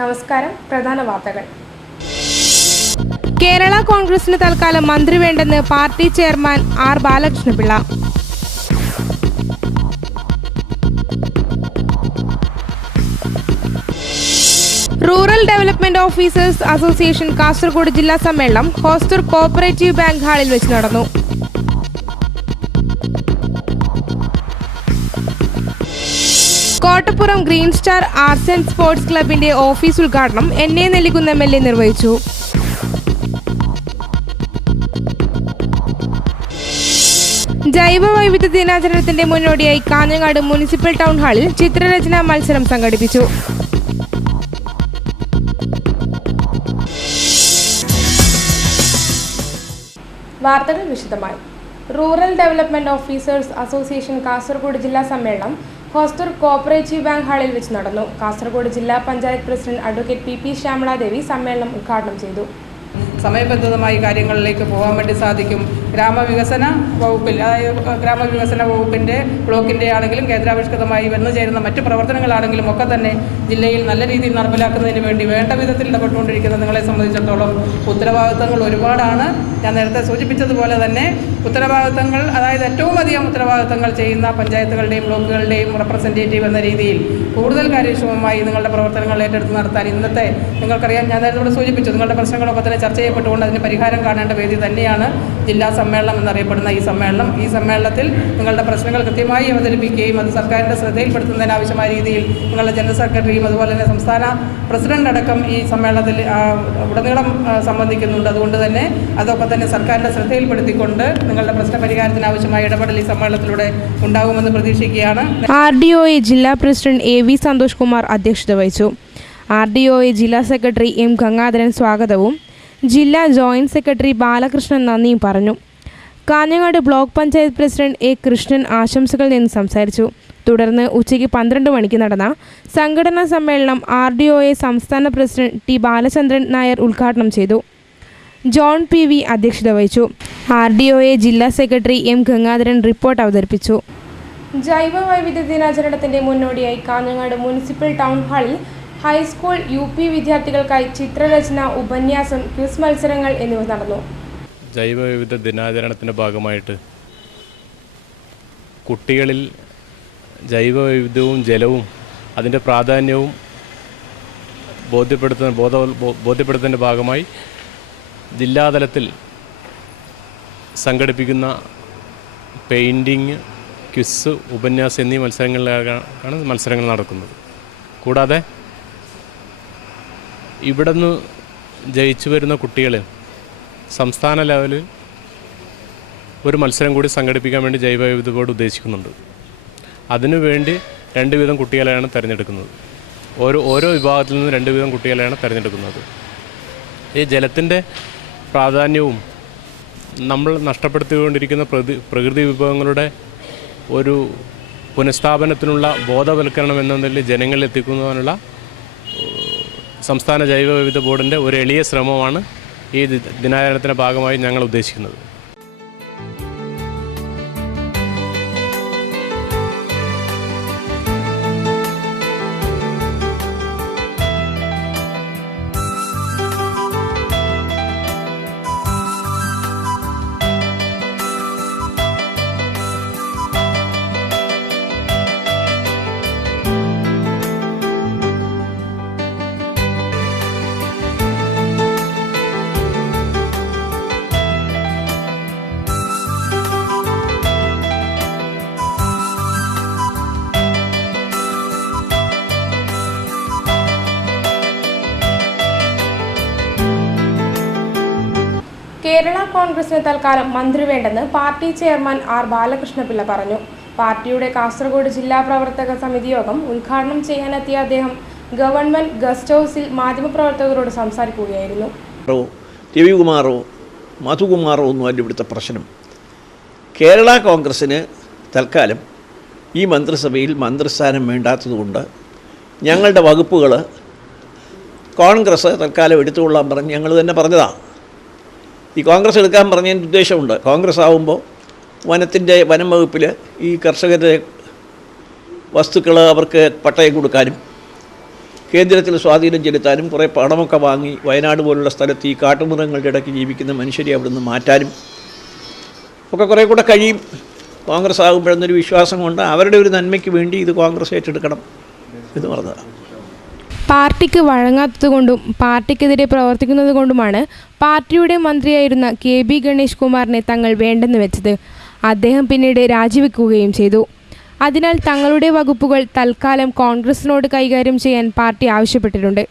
നമസ്കാരം. പ്രധാന വാർത്തകൾ. കേരള കോൺഗ്രസിന് തൽക്കാലം മന്ത്രി വേണ്ടെന്ന് party chairman R Balakrishna Pillai. Rural development officers association Kasaragod ജില്ലാ സമ്മേളനം ഹോസ്റ്റർ കോഓപ്പറേറ്റീവ് ബാങ്ക് ഹാളിൽ വെച്ച് നടന്നു. Kottappuram green star arts and sports ക്ലബിന്റെ ഓഫീസ് ഉദ്ഘാടനം എൻ.എ. നെല്ലിക്കുന്ന് എം.എൽ.എ. നിർവഹിച്ചു. ജൈവ വൈവിധ്യ ദിനാചരണത്തിന്റെ മുന്നോടിയായി കാഞ്ഞങ്ങാട് മുനിസിപ്പൽ ടൗൺ ഹാളിൽ ചിത്രരചനാ മത്സരം സംഘടിപ്പിച്ചു. വാർത്തകൾ വിശദമായി. Rural development officers association Kasaragod ജില്ലാ സമ്മേളനം ഹോസ്റ്റർ കോഓപ്പറേറ്റീവ് ബാങ്ക് ഹാളിൽ വെച്ച് നടന്നു. കാസർഗോഡ് ജില്ലാ panchayat president advocate P Shyamala Devi സമ്മേളനം ഉദ്ഘാടനം ചെയ്തു. സമയബന്ധിതമായി കാര്യങ്ങളിലേക്ക് പോകാൻ വേണ്ടി സാധിക്കും. ഗ്രാമവികസന വകുപ്പിൽ, അതായത് ഗ്രാമവികസന വകുപ്പിൻ്റെ ബ്ലോക്കിൻ്റെ ആണെങ്കിലും കേന്ദ്രാവിഷ്കൃതമായി വന്നു ചേരുന്ന മറ്റു പ്രവർത്തനങ്ങളാണെങ്കിലും ഒക്കെ തന്നെ ജില്ലയിൽ നല്ല രീതിയിൽ നടപ്പിലാക്കുന്നതിന് വേണ്ടി വേണ്ട വിധത്തിൽ ഇടപെട്ടുകൊണ്ടിരിക്കുന്ന നിങ്ങളെ സംബന്ധിച്ചിടത്തോളം ഉത്തരവാദിത്തങ്ങൾ ഒരുപാടാണ്. ഞാൻ നേരത്തെ സൂചിപ്പിച്ചതുപോലെ തന്നെ ഉത്തരവാദിത്തങ്ങൾ, അതായത് ഏറ്റവും അധികം ഉത്തരവാദിത്തങ്ങൾ ചെയ്യുന്ന പഞ്ചായത്തുകളുടെയും ബ്ലോക്കുകളുടെയും റെപ്രസെൻറ്റേറ്റീവ് എന്ന രീതിയിൽ കൂടുതൽ കാര്യക്ഷമമായി നിങ്ങളുടെ പ്രവർത്തനങ്ങൾ ഏറ്റെടുത്ത് നടത്താൻ ഇന്നത്തെ നിങ്ങൾക്കറിയാം, ഞാൻ നേരത്തെ ഇവിടെ സൂചിപ്പിച്ചു, നിങ്ങളുടെ പ്രശ്നങ്ങളൊക്കെ തന്നെ ചർച്ച ചെയ്യപ്പെട്ടുകൊണ്ട് അതിന് പരിഹാരം കാണേണ്ട വേദി തന്നെയാണ് ജില്ലാ സമ്മേളനം എന്നറിയപ്പെടുന്ന ഈ സമ്മേളനം. ഈ സമ്മേളനത്തിൽ നിങ്ങളുടെ പ്രശ്നങ്ങൾ കൃത്യമായി അവതരിപ്പിക്കുകയും അത് സർക്കാരിൻ്റെ ശ്രദ്ധയിൽപ്പെടുത്തുന്നതിനാവശ്യമായ രീതിയിൽ നിങ്ങളുടെ ജനറൽ സെക്രട്ടറിയും അതുപോലെ തന്നെ സംസ്ഥാന പ്രസിഡന്റ് അടക്കം ഈ സമ്മേളനത്തിൽ ഉടനീളം സംബന്ധിക്കുന്നുണ്ട്. അതുകൊണ്ട് തന്നെ അതൊക്കെ തന്നെ സർക്കാരിൻ്റെ ശ്രദ്ധയിൽപ്പെടുത്തിക്കൊണ്ട് നിങ്ങളുടെ പ്രശ്ന പരിഹാരത്തിന് ആവശ്യമായ ഇടപെടൽ ഈ സമ്മേളനത്തിലൂടെ ഉണ്ടാകുമെന്ന് പ്രതീക്ഷിക്കുകയാണ്. RDOA ജില്ലാ പ്രസിഡന്റ് AV സന്തോഷ് കുമാർ അധ്യക്ഷത വഹിച്ചു. RDOA ജില്ലാ സെക്രട്ടറി M ഗംഗാധരൻ സ്വാഗതവും ജില്ലാ ജോയിന്റ് സെക്രട്ടറി ബാലകൃഷ്ണൻ നന്ദിയും പറഞ്ഞു. Kanhangad block panchayat president A Krishnan ആശംസകൾ നിന്ന് സംസാരിച്ചു. തുടർന്ന് ഉച്ചയ്ക്ക് 12 മണിക്ക് നടന്ന സംഘടനാ സമ്മേളനം RDOA സംസ്ഥാന പ്രസിഡന്റ് T ബാലചന്ദ്രൻ നായർ ഉദ്ഘാടനം ചെയ്തു. ജോൺ PV അധ്യക്ഷത വഹിച്ചു. RDOA ജില്ലാ സെക്രട്ടറി M ഗംഗാധരൻ റിപ്പോർട്ട് അവതരിപ്പിച്ചു. ജൈവ വൈവിധ്യ ദിനാചരണത്തിന്റെ മുന്നോടിയായി കാഞ്ഞങ്ങാട് മുനിസിപ്പൽ ടൗൺ ഹാളിൽ ഹൈസ്കൂൾ UP വിദ്യാർത്ഥികൾക്കായി ചിത്രരചന, ഉപന്യാസം, ക്വിസ് മത്സരങ്ങൾ എന്നിവ നടന്നു. ജൈവ വൈവിധ്യ ദിനാചരണത്തിൻ്റെ ഭാഗമായിട്ട് കുട്ടികളിൽ ജൈവ വൈവിധ്യവും ജലവും അതിൻ്റെ പ്രാധാന്യവും ബോധ്യപ്പെടുത്തുന്നതിൻ്റെ ഭാഗമായി ജില്ലാതലത്തിൽ സംഘടിപ്പിക്കുന്ന പെയിൻറ്റിങ്, ക്വിസ്, ഉപന്യാസം എന്നീ മത്സരങ്ങളിലാണ് മത്സരങ്ങൾ നടക്കുന്നത്. കൂടാതെ ഇവിടെ നിന്ന് ജയിച്ചു വരുന്ന കുട്ടികൾ സംസ്ഥാന ലെവലിൽ ഒരു മത്സരം കൂടി സംഘടിപ്പിക്കാൻ വേണ്ടി ജൈവ വൈവിധ്യ ബോർഡ് ഉദ്ദേശിക്കുന്നുണ്ട്. അതിനുവേണ്ടി 2 വീതം കുട്ടികളെയാണ് തിരഞ്ഞെടുക്കുന്നത്. ഓരോ വിഭാഗത്തിൽ നിന്ന് 2 വീതം കുട്ടികളെയാണ് തിരഞ്ഞെടുക്കുന്നത്. ഈ ജലത്തിൻ്റെ പ്രാധാന്യവും നമ്മൾ നഷ്ടപ്പെടുത്തിക്കൊണ്ടിരിക്കുന്ന പ്രകൃതി വിഭവങ്ങളുടെ ഒരു പുനഃസ്ഥാപനത്തിനുള്ള ബോധവൽക്കരണം എന്ന നിലയിൽ ജനങ്ങളിൽ എത്തിക്കുന്നതിനുള്ള സംസ്ഥാന ജൈവ വൈവിധ്യ ബോർഡിൻ്റെ ഒരു എളിയ ശ്രമമാണ് ഈ ദിനാചരണത്തിൻ്റെ ഭാഗമായി ഞങ്ങൾ ഉദ്ദേശിക്കുന്നത്. കേരള കോൺഗ്രസിന് തൽക്കാലം മന്ത്രി വേണ്ടെന്ന് പാർട്ടി ചെയർമാൻ ആർ ബാലകൃഷ്ണപിള്ള പറഞ്ഞു. പാർട്ടിയുടെ കാസർഗോഡ് ജില്ലാ പ്രവർത്തക സമിതി യോഗം ഉദ്ഘാടനം ചെയ്യാനെത്തിയ അദ്ദേഹം ഗവൺമെന്റ് ഗസ്റ്റ് ഹൗസിൽ മാധ്യമപ്രവർത്തകരോട് സംസാരിക്കുകയായിരുന്നു. രവികുമാറോ മധുകുമാറോ ഒന്നുമല്ല ഇവിടുത്തെ പ്രശ്നം. കേരള കോൺഗ്രസ്സിന് തൽക്കാലം ഈ മന്ത്രിസഭയിൽ മന്ത്രിസ്ഥാനം വേണ്ടാത്തതുകൊണ്ട് ഞങ്ങളുടെ വകുപ്പുകൾ കോൺഗ്രസ് തൽക്കാലം എടുത്തുകൊള്ളാൻ പറഞ്ഞ് ഞങ്ങൾ തന്നെ പറഞ്ഞതാണ്. ഈ കോൺഗ്രസ് എടുക്കാൻ പറഞ്ഞതിൻ്റെ ഉദ്ദേശമുണ്ട്. കോൺഗ്രസ് ആകുമ്പോൾ വനം വകുപ്പിൽ ഈ കർഷകരുടെ വസ്തുക്കൾ അവർക്ക് പട്ടയം കൊടുക്കാനും കേന്ദ്രത്തിൽ സ്വാധീനം ചെലുത്താനും കുറേ പണമൊക്കെ വാങ്ങി വയനാട് പോലുള്ള സ്ഥലത്ത് ഈ കാട്ടുമൃഗങ്ങളുടെ ഇടയ്ക്ക് ജീവിക്കുന്ന മനുഷ്യരെ അവിടെ നിന്ന് മാറ്റാനും ഒക്കെ കുറേ കൂടെ കഴിയും കോൺഗ്രസ് ആകുമ്പോഴെന്നൊരു വിശ്വാസം കൊണ്ട് അവരുടെ ഒരു നന്മയ്ക്ക് വേണ്ടി ഇത് കോൺഗ്രസ് ഏറ്റെടുക്കണം എന്ന് പറഞ്ഞതാണ്. പാർട്ടിക്ക് വഴങ്ങാത്തതുകൊണ്ടും പാർട്ടിക്കെതിരെ പ്രവർത്തിക്കുന്നത് കൊണ്ടുമാണ് പാർട്ടിയുടെ മന്ത്രിയായിരുന്ന KB ഗണേഷ് കുമാറിനെ തങ്ങൾ വേണ്ടെന്ന് വെച്ചത്. അദ്ദേഹം പിന്നീട് രാജിവെക്കുകയും ചെയ്തു. അതിനാൽ തങ്ങളുടെ വകുപ്പുകൾ തൽക്കാലം കോൺഗ്രസിനോട് കൈകാര്യം ചെയ്യാൻ പാർട്ടി ആവശ്യപ്പെട്ടിട്ടുണ്ട്.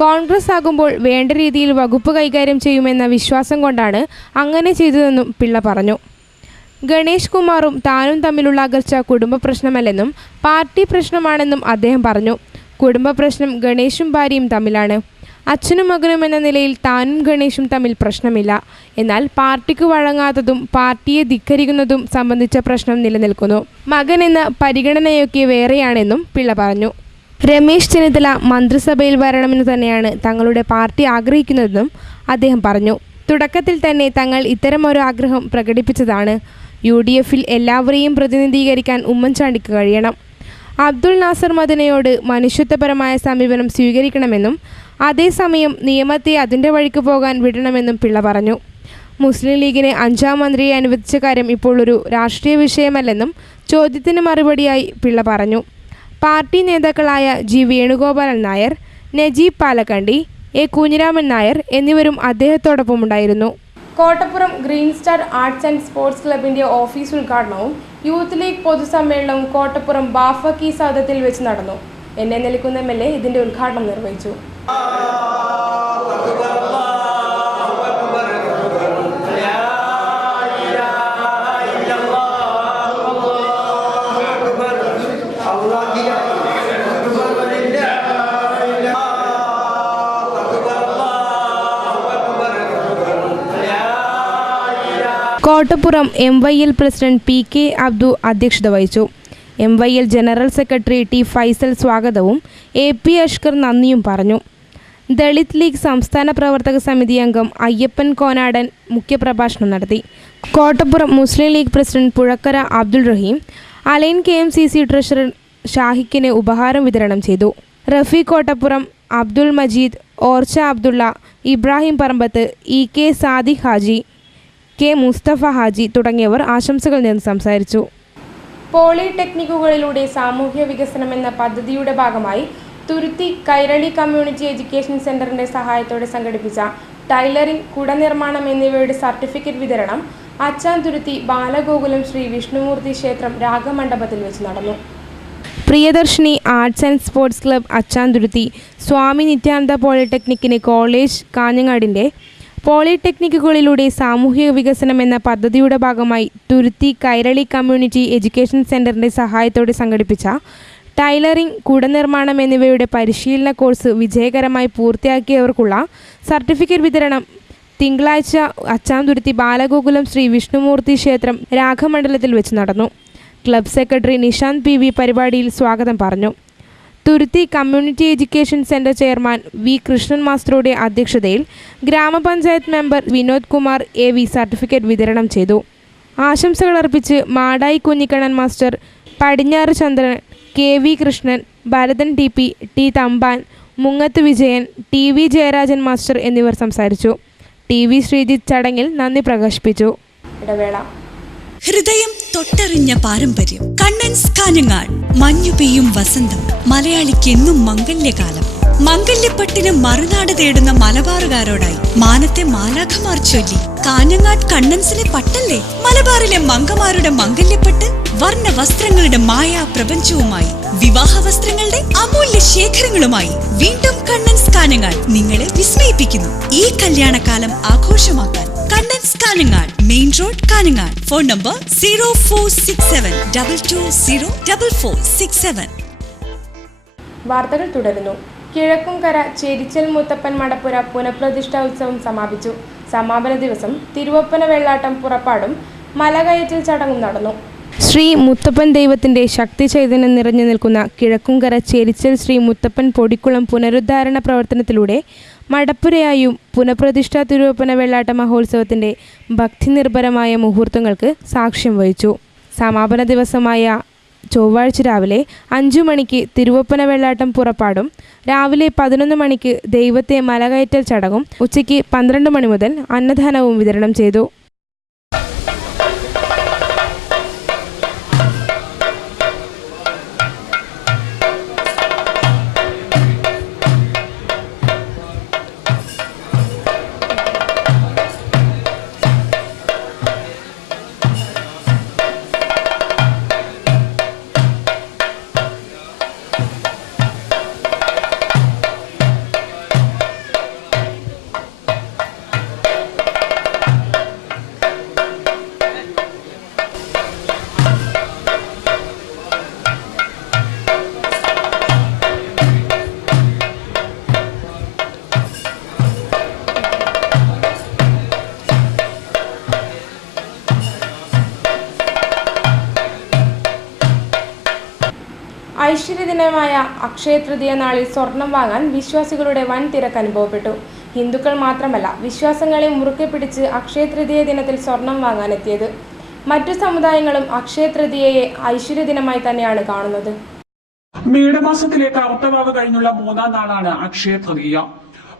കോൺഗ്രസ് ആകുമ്പോൾ വേണ്ട രീതിയിൽ വകുപ്പ് കൈകാര്യം ചെയ്യുമെന്ന വിശ്വാസം കൊണ്ടാണ് അങ്ങനെ ചെയ്തതെന്നും പിള്ള പറഞ്ഞു. ഗണേഷ് കുമാറും താനും തമ്മിലുള്ള അകൽച്ച കുടുംബ പ്രശ്നമല്ലെന്നും പാർട്ടി പ്രശ്നമാണെന്നും അദ്ദേഹം പറഞ്ഞു. കുടുംബ പ്രശ്നം ഗണേഷും ഭാര്യയും തമ്മിലാണ്. അച്ഛനും മകനും എന്ന നിലയിൽ താനും ഗണേഷും തമ്മിൽ പ്രശ്നമില്ല. എന്നാൽ പാർട്ടിക്ക് വഴങ്ങാത്തതും പാർട്ടിയെ ധിക്കരിക്കുന്നതും സംബന്ധിച്ച പ്രശ്നം നിലനിൽക്കുന്നു. മകൻ എന്ന പരിഗണനയൊക്കെ വേറെയാണെന്നും പിള്ള പറഞ്ഞു. രമേശ് ചെന്നിത്തല മന്ത്രിസഭയിൽ വരണമെന്ന് തന്നെയാണ് തങ്ങളുടെ പാർട്ടി ആഗ്രഹിക്കുന്നതെന്നും അദ്ദേഹം പറഞ്ഞു. തുടക്കത്തിൽ തന്നെ തങ്ങൾ ഇത്തരമൊരു ആഗ്രഹം പ്രകടിപ്പിച്ചതാണ്. UDFൽ എല്ലാവരെയും പ്രതിനിധീകരിക്കാൻ ഉമ്മൻചാണ്ടിക്ക് കഴിയണം. അബ്ദുൾ നാസർ മദനയോട് മനുഷ്യത്വപരമായ സമീപനം സ്വീകരിക്കണമെന്നും അതേസമയം നിയമത്തെ അതിൻ്റെ വഴിക്ക് പോകാൻ വിടണമെന്നും പിള്ള പറഞ്ഞു. മുസ്ലിം ലീഗിന് 5ാം മന്ത്രിയെ അനുവദിച്ച കാര്യം ഇപ്പോൾ ഒരു രാഷ്ട്രീയ വിഷയമല്ലെന്നും ചോദ്യത്തിന് മറുപടിയായി പിള്ള പറഞ്ഞു. പാർട്ടി നേതാക്കളായ G. വേണുഗോപാലൻ നായർ, നജീബ് പാലക്കണ്ടി, A. കുഞ്ഞിരാമൻ നായർ എന്നിവരും അദ്ദേഹത്തോടൊപ്പമുണ്ടായിരുന്നു. Kottappuram green star arts and sports ക്ലബിൻ്റെ ഓഫീസ് ഉദ്ഘാടനവും യൂത്ത് ലീഗ് പൊതുസമ്മേളനവും കോട്ടപ്പുറം ബാഫക്കി സൗധത്തിൽ വെച്ച് നടന്നു. എന്നെ നിൽക്കുന്ന MLA ഇതിൻ്റെ ഉദ്ഘാടനം നിർവഹിച്ചു. കോട്ടപ്പുറം MYL പ്രസിഡന്റ് PK അബ്ദു അധ്യക്ഷത വഹിച്ചു. MYL general secretary T. Faisal സ്വാഗതവും AP അഷ്കർ നന്ദിയും പറഞ്ഞു. ദളിത് ലീഗ് സംസ്ഥാന പ്രവർത്തക സമിതി അംഗം അയ്യപ്പൻ കോനാടൻ മുഖ്യപ്രഭാഷണം നടത്തി. കോട്ടപ്പുറം മുസ്ലിം ലീഗ് പ്രസിഡന്റ് പുഴക്കര അബ്ദുൾ റഹീം അലൈൻ KMCC ട്രഷറർ ഷാഹിക്കിന് ഉപഹാരം വിതരണം ചെയ്തു. റഫീഖ് കോട്ടപ്പുറം, അബ്ദുൾ മജീദ്, ഓർച്ച അബ്ദുള്ള, ഇബ്രാഹിം പറമ്പത്ത്, EK സാദിഖ് ഹാജി, K. മുസ്തഫ ഹാജി തുടങ്ങിയവർ ആശംസകൾ നേർന്ന് സംസാരിച്ചു. പോളിടെക്നിക്കുകളിലൂടെ സാമൂഹ്യ വികസനം എന്ന പദ്ധതിയുടെ ഭാഗമായി തുരുത്തി കൈരളി കമ്മ്യൂണിറ്റി എഡ്യൂക്കേഷൻ സെൻ്ററിൻ്റെ സഹായത്തോടെ സംഘടിപ്പിച്ച ടൈലറിംഗ്, കുടനിർമ്മാണം എന്നിവയുടെ സർട്ടിഫിക്കറ്റ് വിതരണം അച്ചാന്തുരുത്തി ബാലഗോകുലം ശ്രീ വിഷ്ണുമൂർത്തി ക്ഷേത്രം രാഗമണ്ഡപത്തിൽ വെച്ച് നടന്നു. Priyadarshini arts and sports club Achanthuruthi, Swami Nithyananda പോളിടെക്നിക്കിന് കോളേജ് കാഞ്ഞങ്ങാടിൻ്റെ പോളിടെക്നിക്കുകളിലൂടെ സാമൂഹിക വികസനം എന്ന പദ്ധതിയുടെ ഭാഗമായി തുരുത്തി കൈരളി കമ്മ്യൂണിറ്റി എഡ്യൂക്കേഷൻ സെൻ്ററിൻ്റെ സഹായത്തോടെ സംഘടിപ്പിച്ച ടൈലറിംഗ്, കുടനിർമ്മാണം എന്നിവയുടെ പരിശീലന കോഴ്സ് വിജയകരമായി പൂർത്തിയാക്കിയവർക്കുള്ള സർട്ടിഫിക്കറ്റ് വിതരണം തിങ്കളാഴ്ച അച്ചാന്തുരുത്തി ബാലഗോകുലം ശ്രീ വിഷ്ണുമൂർത്തി ക്ഷേത്രം രാഗമണ്ഡലത്തിൽ വെച്ച് നടന്നു. ക്ലബ് സെക്രട്ടറി നിഷാന്ത് PV പരിപാടിയിൽ സ്വാഗതം പറഞ്ഞു. Thuruthi community education centre chairman V. Krishnan മാസ്റ്ററുടെ അധ്യക്ഷതയിൽ ഗ്രാമപഞ്ചായത്ത് member Vinod Kumar AV certificate വിതരണം ചെയ്തു. ആശംസകൾ അർപ്പിച്ച് മാടായി കുഞ്ഞിക്കണ്ണൻ മാസ്റ്റർ, പടിഞ്ഞാറ് Chandran, KV Krishnan, Bharathan TP, T. Thampan, Mungath Vijayan, TV Jayarajan master എന്നിവർ സംസാരിച്ചു. TV ശ്രീജിത്ത് ചടങ്ങിൽ നന്ദി പ്രകാശിപ്പിച്ചു. ഇടവേള. ഹൃദയം തൊട്ടറിഞ്ഞ പാരമ്പര്യം. കണ്ണൻസ് കാഞ്ഞങ്ങാട്. മഞ്ഞു പെയ്യും വസന്തം, മലയാളിക്കെന്നും മംഗല്യകാലം. മംഗല്യപ്പട്ടിന് മറുനാട് തേടുന്ന മലബാറുകാരോടായി മാനത്തെ മാലാഖമാർ ചൊല്ലി. കാഞ്ഞങ്ങാട് കണ്ണൻസിനെ പട്ടല്ലേ? മലബാറിലെ മംഗമാരുടെ മംഗല്യപ്പട്ട് വർണ്ണ വസ്ത്രങ്ങളുടെ മായാ പ്രപഞ്ചവുമായി, വിവാഹ വസ്ത്രങ്ങളുടെ അമൂല്യ ശേഖരങ്ങളുമായി വീണ്ടും കണ്ണൻസ് കാഞ്ഞങ്ങാട് നിങ്ങളെ വിസ്മയിപ്പിക്കുന്നു. ഈ കല്യാണകാലം ആഘോഷമാക്കാൻ Kannans Kanhangad, main road Kanhangad. Phone number 0467220467. വാർത്തകൾ തുടരുന്നു. കിഴക്കുംകര ചേരിച്ചൽ മുത്തപ്പൻ മടപ്പുര പുനഃപ്രതിഷ്ഠാ ഉത്സവം സമാപിച്ചു. സമാപന ദിവസം തിരുവപ്പന വെള്ളാട്ടം, പുറപ്പാടും മലകയറ്റൽ ചടങ്ങും നടന്നു. ശ്രീ മുത്തപ്പൻ ദൈവത്തിൻ്റെ ശക്തി ചൈതന്യം നിറഞ്ഞു നിൽക്കുന്ന കിഴക്കുംകര ചേരിച്ചൽ ശ്രീ മുത്തപ്പൻ പൊടിക്കുളം പുനരുദ്ധാരണ പ്രവർത്തനത്തിലൂടെ മടപ്പുരയായും പുനഃപ്രതിഷ്ഠാ തിരുവപ്പന വെള്ളാട്ട മഹോത്സവത്തിൻ്റെ ഭക്തിനിർഭരമായ മുഹൂർത്തങ്ങൾക്ക് സാക്ഷ്യം വഹിച്ചു. സമാപന ദിവസമായ ചൊവ്വാഴ്ച രാവിലെ 5 മണിക്ക് തിരുവപ്പന വെള്ളാട്ടം പുറപ്പാടും രാവിലെ 11 മണിക്ക് ദൈവത്തെ മലകയറ്റൽ ചടങ്ങും ഉച്ചയ്ക്ക് 12 മണി മുതൽ അന്നദാനവും വിതരണം ചെയ്തു. ഐശ്വര്യദിനമായ അക്ഷയതൃതീയ നാളിൽ സ്വർണം വാങ്ങാൻ വിശ്വാസികളുടെ വൻ തിരക്ക് അനുഭവപ്പെട്ടു. ഹിന്ദുക്കൾ മാത്രമല്ല വിശ്വാസങ്ങളെ മുറുക്കെ പിടിച്ച് അക്ഷയതൃതീയ ദിനത്തിൽ സ്വർണം വാങ്ങാനെത്തിയത്. മറ്റു സമുദായങ്ങളും അക്ഷയതൃതീയയെ ഐശ്വര്യദിനമായി തന്നെയാണ് കാണുന്നത്. മേടമാസത്തിലെ കറുത്തവാവ് കഴിഞ്ഞുള്ള 3-ാം നാളാണ് അക്ഷയതൃതീയ.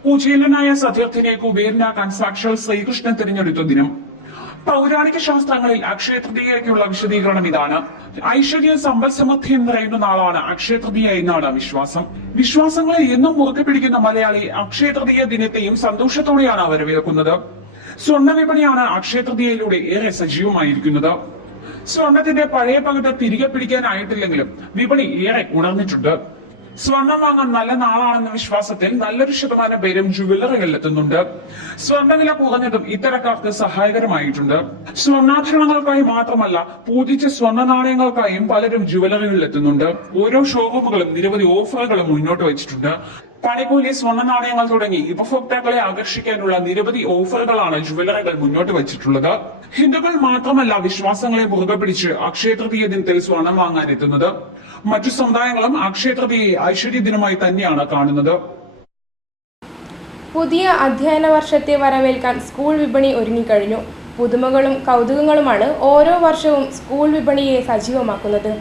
പൂജീലനായ സത്യർത്ഥിനെ കുബേരനാക്കാൻ സാക്ഷാൽ ശ്രീകൃഷ്ണൻ തിരഞ്ഞെടുത്ത ദിനം. പൗരാണിക ശാസ്ത്രങ്ങളിൽ അക്ഷയതൃതീയയ്ക്കുള്ള വിശദീകരണം ഇതാണ്. ഐശ്വര്യ സമ്പൽ സമൃദ്ധി നിറയുന്ന നാളാണ് അക്ഷയതൃതീയ എന്നാണ് വിശ്വാസം. വിശ്വാസങ്ങളെ എന്നും മുറുകെ പിടിക്കുന്ന മലയാളി അക്ഷയതൃതീയ ദിനത്തെയും സന്തോഷത്തോടെയാണ് വരവേൽക്കുന്നത്. സ്വർണ്ണ വിപണിയാണ് അക്ഷയതൃതീയയിലൂടെ ഏറെ സജീവമായിരിക്കുന്നത്. സ്വർണത്തിന്റെ പഴയ പകിട്ട് തിരികെ പിടിക്കാനായിട്ടില്ലെങ്കിലും വിപണി ഏറെ ഉണർന്നിട്ടുണ്ട്. സ്വർണം വാങ്ങാൻ നല്ല നാളാണെന്ന വിശ്വാസത്തിൽ നല്ലൊരു ശതമാനം പേരും ജുവലറികളിൽ എത്തുന്നുണ്ട്. സ്വർണ്ണവില കുറഞ്ഞതും ഇത്തരക്കാർക്ക് സഹായകരമായിട്ടുണ്ട്. സ്വർണ്ണാഭരണങ്ങൾക്കായി മാത്രമല്ല പൂജിച്ച സ്വർണ്ണ നാണയങ്ങൾക്കായും പലരും ജുവലറികളിൽ എത്തുന്നുണ്ട്. ഓരോ ഷോറൂമുകളും നിരവധി ഓഫറുകളും മുന്നോട്ട് വെച്ചിട്ടുണ്ട്. പണിക്കൂലി, സ്വർണ്ണ നാണയങ്ങൾ തുടങ്ങി ഉപഭോക്താക്കളെ ആകർഷിക്കാനുള്ള നിരവധി ഓഫറുകളാണ് ജുവലറികൾ മുന്നോട്ട് വെച്ചിട്ടുള്ളത്. ഹിന്ദുക്കൾ മാത്രമല്ല വിശ്വാസങ്ങളെ മുറുകെ പിടിച്ച് അക്ഷയതൃതീയ ദിനത്തിൽ സ്വർണം വാങ്ങാൻ എത്തുന്നത്. മറ്റു സമുദായങ്ങളും അക്ഷയതൃതീയയെ ഐശ്വര്യ ദിനമായി തന്നെയാണ് കാണുന്നത്. പുതിയ അധ്യയന വർഷത്തെ വരവേൽക്കാൻ സ്കൂൾ വിപണി ഒരുങ്ങിക്കഴിഞ്ഞു. പുതുമകളും കൗതുകങ്ങളുമാണ് ഓരോ വർഷവും സ്കൂൾ വിപണിയെ സജീവമാക്കുന്നത്.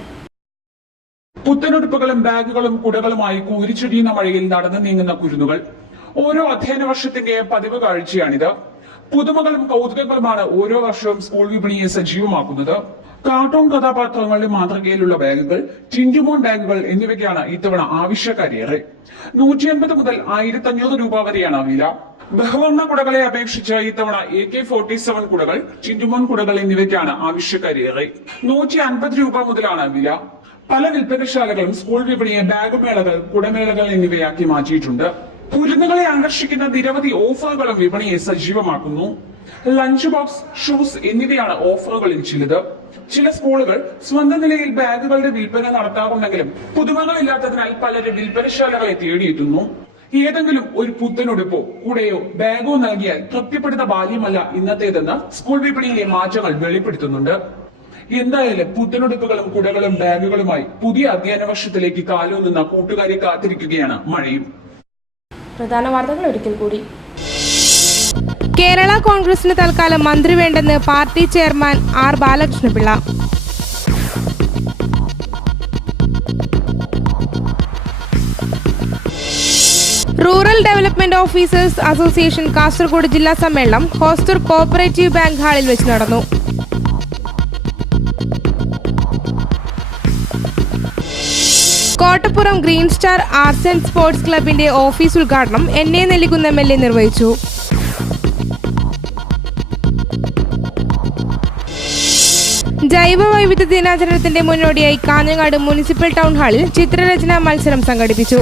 പുത്തനുടുപ്പുകളും ബാഗുകളും കുടകളുമായി കൂരിച്ചൊരിയുന്ന മഴയിൽ നടന്നു നീങ്ങുന്ന കുരുന്നുകൾ ഓരോ അധ്യയന വർഷത്തിന്റെ പതിവ് കാഴ്ചയാണിത്. പുതുമകളും കൗതുകങ്ങളുമാണ് ഓരോ വർഷവും സ്കൂൾ വിപണിയെ സജീവമാക്കുന്നത്. കാർട്ടൂൺ കഥാപാത്രങ്ങളുടെ മാതൃകയിലുള്ള ബാഗുകൾ, ടിൻറ്റുമോൻ ബാഗുകൾ എന്നിവയ്ക്കാണ് ഇത്തവണ ആവശ്യക്കാരേറെ. 150 മുതൽ 1500 രൂപ വരെയാണ് വില. ബഹുവർണ്ണ കുടകളെ അപേക്ഷിച്ച് ഇത്തവണ AK-47 കുടകൾ, ടിൻറ്റുമോൻ കുടകൾ എന്നിവയ്ക്കാണ് ആവശ്യക്കാരേറെ. 150 രൂപ മുതലാണ് വില. പല വിൽപ്പനശാലകളും സ്കൂൾ വിപണിയെ ബാഗുമേളകൾ, കുടമേളകൾ എന്നിവയാക്കി മാറ്റിയിട്ടുണ്ട്. കുരുന്നുകളെ ആകർഷിക്കുന്ന നിരവധി ഓഫറുകളും വിപണിയെ സജീവമാക്കുന്നു. ലഞ്ച് ബോക്സ്, ഷൂസ് എന്നിവയാണ് ഓഫറുകളിൽ ചിലത്. ചില സ്കൂളുകൾ സ്വന്തം നിലയിൽ ബാഗുകളുടെ വിൽപ്പന നടത്താറുണ്ടെങ്കിലും പുതുമകളില്ലാത്തതിനാൽ പലരും വിൽപ്പനശാലകളെ തേടിയെത്തുന്നു. ഏതെങ്കിലും ഒരു പുത്തനുടുപ്പോ കുടയോ ബാഗോ നൽകിയാൽ തൃപ്തിപ്പെടുന്ന ബാല്യമല്ല ഇന്നത്തേതെന്ന് സ്കൂൾ വിപണിയിലെ മാറ്റങ്ങൾ വെളിപ്പെടുത്തുന്നുണ്ട്. എന്തായാലും പുത്തനുടുപ്പുകളും കുടകളും ബാഗുകളുമായി പുതിയ അധ്യയന വർഷത്തിലേക്ക് കാലൂന്നുന്ന കൂട്ടുകാരെ കാത്തിരിക്കുകയാണ് മഴയും. പ്രധാന വാർത്തകൾ ഒരിക്കൽ കൂടി. കേരള കോൺഗ്രസിന് തൽക്കാലം മന്ത്രി വേണ്ടെന്ന് party chairman R Balakrishna Pillai. Rural development officers association Kasaragod ജില്ലാ സമ്മേളനം ഹോസ്തൂർ കോഓപ്പറേറ്റീവ് ബാങ്ക് ഹാളിൽ വെച്ച് നടന്നു. Kottappuram green star arts and sports ക്ലബിന്റെ ഓഫീസ് ഉദ്ഘാടനം NA നെല്ലിക്കുന്ന് MLA നിർവഹിച്ചു. ജൈവ വൈവിധ്യ ദിനാചരണത്തിന്റെ മുന്നോടിയായി കാഞ്ഞങ്ങാട് മുനിസിപ്പൽ ടൗൺ ഹാളിൽ ചിത്രരചനാ മത്സരം സംഘടിപ്പിച്ചു.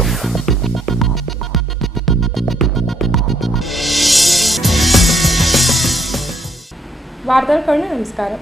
വാർത്തകൾ കഴിഞ്ഞു. നമസ്കാരം.